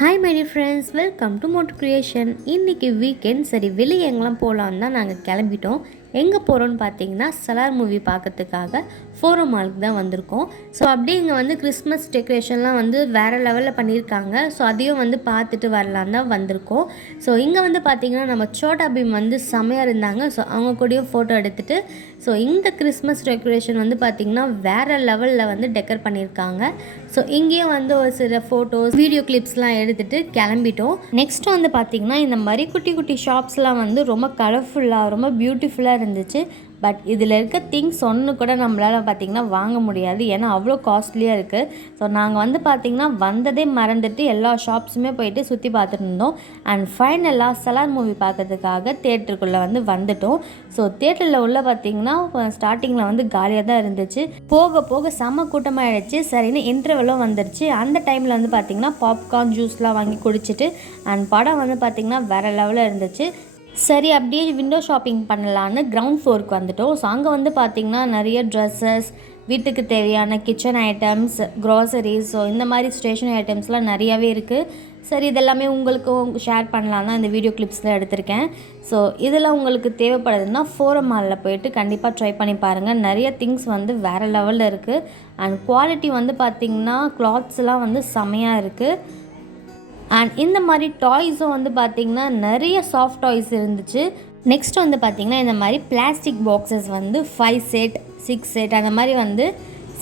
Hi my dear friends, welcome to motucreation. இன்னைக்கு weekend சரி வெளியே எங்கெல்லாம் போகலான்னு தான் நாங்கள் கிளம்பிட்டோம். எங்கே போகிறோன்னு பார்த்தீங்கன்னா சலார் மூவி பார்க்கறதுக்காக ஃபோரம் மாலுக்கு தான் வந்திருக்கோம். ஸோ அப்படியே இங்கே வந்து கிறிஸ்மஸ் டெக்கரேஷன்லாம் வந்து வேறு லெவலில் பண்ணியிருக்காங்க. ஸோ அதையும் வந்து பார்த்துட்டு வரலான்னு தான் வந்திருக்கோம். ஸோ இங்கே வந்து பார்த்திங்கன்னா நம்ம சோட்டா பீம் வந்து செமையாக இருந்தாங்க. ஸோ அவங்க கூடயும் ஃபோட்டோ எடுத்துகிட்டு ஸோ இந்த கிறிஸ்மஸ் டெக்கரேஷன் வந்து பார்த்திங்கன்னா வேறு லெவலில் வந்து டெக்கர் பண்ணியிருக்காங்க. ஸோ இங்கேயும் வந்து ஒரு சில ஃபோட்டோஸ் வீடியோ கிளிப்ஸ்லாம் எடுத்துகிட்டு கிளம்பிட்டோம். நெக்ஸ்ட் வந்து பார்த்திங்கன்னா இந்த மாதிரி குட்டி குட்டி ஷாப்ஸ்லாம் வந்து ரொம்ப கலர்ஃபுல்லாக ரொம்ப பியூட்டிஃபுல்லாக இருந்துச்சு. பட் இதில் இருக்க திங்ஸ் ஒன்று கூட நம்மளால் பார்த்திங்கன்னா வாங்க முடியாது, ஏன்னா அவ்வளோ காஸ்ட்லியாக இருக்குது. ஸோ நாங்கள் வந்து பார்த்திங்கன்னா வந்ததே மறந்துட்டு எல்லா ஷாப்ஸுமே போயிட்டு சுற்றி பார்த்துட்டு இருந்தோம். அண்ட் ஃபைனலாக சலார் மூவி பார்க்கறதுக்காக தேட்டருக்குள்ளே வந்து வந்துட்டோம். ஸோ தேட்டரில் உள்ள பார்த்திங்கன்னா ஸ்டார்டிங்கில் வந்து காலியாக தான் இருந்துச்சு. போக போக செம்ம கூட்டமாகிடுச்சு. சரின்னு இன்டர்வெல்லும் வந்துருச்சு. அந்த டைமில் வந்து பார்த்திங்கன்னா பாப்கார்ன் ஜூஸ்லாம் வாங்கி குடிச்சிட்டு அண்ட் படம் வந்து பார்த்திங்கன்னா வேறு லெவலில் இருந்துச்சு. சரி அப்படியே விண்டோ ஷாப்பிங் பண்ணலான்னு கிரவுண்ட் ஃப்ளோருக்கு வந்துட்டோம். ஸோ அங்கே வந்து பார்த்திங்கன்னா நிறைய ட்ரெஸ்ஸஸ், வீட்டுக்கு தேவையான கிச்சன் ஐட்டம்ஸ், க்ராசரிஸ், ஸோ இந்த மாதிரி ஸ்டேஷனரி ஐட்டம்ஸ்லாம் நிறையாவே இருக்குது. சரி இதெல்லாமே உங்களுக்கும் ஷேர் பண்ணலாம் தான் இந்த வீடியோ கிளிப்ஸில் எடுத்திருக்கேன். ஸோ இதெல்லாம் உங்களுக்கு தேவைப்படுதுன்னா ஃபோரம் மாலில் போயிட்டு கண்டிப்பாக ட்ரை பண்ணி பாருங்கள். நிறைய திங்ஸ் வந்து வேறு லெவலில் இருக்குது. அண்ட் குவாலிட்டி வந்து பார்த்திங்கன்னா கிளாத்ஸ்லாம் வந்து செமையாக இருக்குது. அண்ட் இந்த மாதிரி டாய்ஸும் வந்து பார்த்திங்கன்னா நிறைய சாஃப்ட் டாய்ஸ் இருந்துச்சு. நெக்ஸ்ட் வந்து பார்த்திங்கன்னா இந்த மாதிரி பிளாஸ்டிக் பாக்ஸஸ் வந்து 5 செட் 6 செட் அந்த மாதிரி வந்து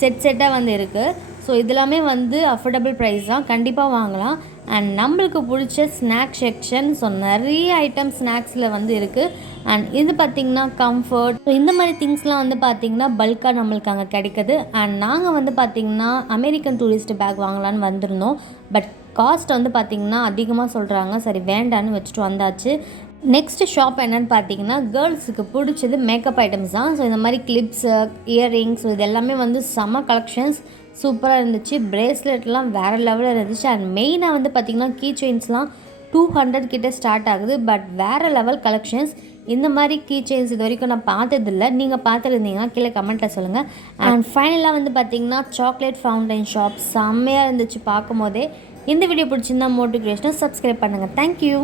செட்டாக வந்து இருக்குது. ஸோ இதெல்லாமே வந்து அஃபோர்டபுள் ப்ரைஸ் தான், கண்டிப்பாக வாங்கலாம். அண்ட் நம்மளுக்கு பிடிச்ச ஸ்நாக் செக்ஷன், ஸோ நிறைய ஐட்டம் ஸ்நாக்ஸில் வந்து இருக்குது. அண்ட் இது பார்த்திங்கன்னா கம்ஃபர்ட், ஸோ இந்த மாதிரி திங்ஸ்லாம் வந்து பார்த்திங்கன்னா பல்காக நம்மளுக்கு அங்கே கிடைக்குது. அண்ட் நாங்கள் வந்து பார்த்திங்கன்னா அமெரிக்கன் டூரிஸ்ட் பேக் வாங்கலான்னு வந்திருந்தோம். பட் காஸ்ட் வந்து பார்த்திங்கன்னா அதிகமாக சொல்கிறாங்க. சரி வேண்டான்னு வச்சுட்டு வந்தாச்சு. நெக்ஸ்ட்டு ஷாப் என்னென்னு பார்த்தீங்கன்னா கேர்ள்ஸுக்கு பிடிச்சது மேக்கப் ஐட்டம்ஸ் தான். ஸோ இந்த மாதிரி கிளிப்ஸு, இயர்ரிங்ஸ், இது எல்லாமே வந்து செம்ம கலெக்ஷன்ஸ் சூப்பராக இருந்துச்சு. ப்ரேஸ்லெட்லாம் வேறு லெவலில் இருந்துச்சு. அண்ட் மெயினாக வந்து பார்த்திங்கன்னா கீ செயின்ஸ்லாம் 200 கிட்டே ஸ்டார்ட் ஆகுது. பட் வேறு லெவல் கலெக்ஷன்ஸ். இந்த மாதிரி கீ செயின்ஸ் இது வரைக்கும் நான் பார்த்ததில்லை. நீங்கள் பார்த்துருந்தீங்கன்னா கீழே கமெண்ட்டில் சொல்லுங்கள். அண்ட் ஃபைனலாக வந்து பார்த்திங்கன்னா சாக்லேட் ஃபவுண்டைன் ஷாப் செம்மையாக இருந்துச்சு பார்க்கும் போதே. இந்த வீடியோ பிடிச்சிருந்தா மோட்டுக்ரியேஷனை சப்ஸ்கிரைப் பண்ணுங்கள். தேங்க்யூ.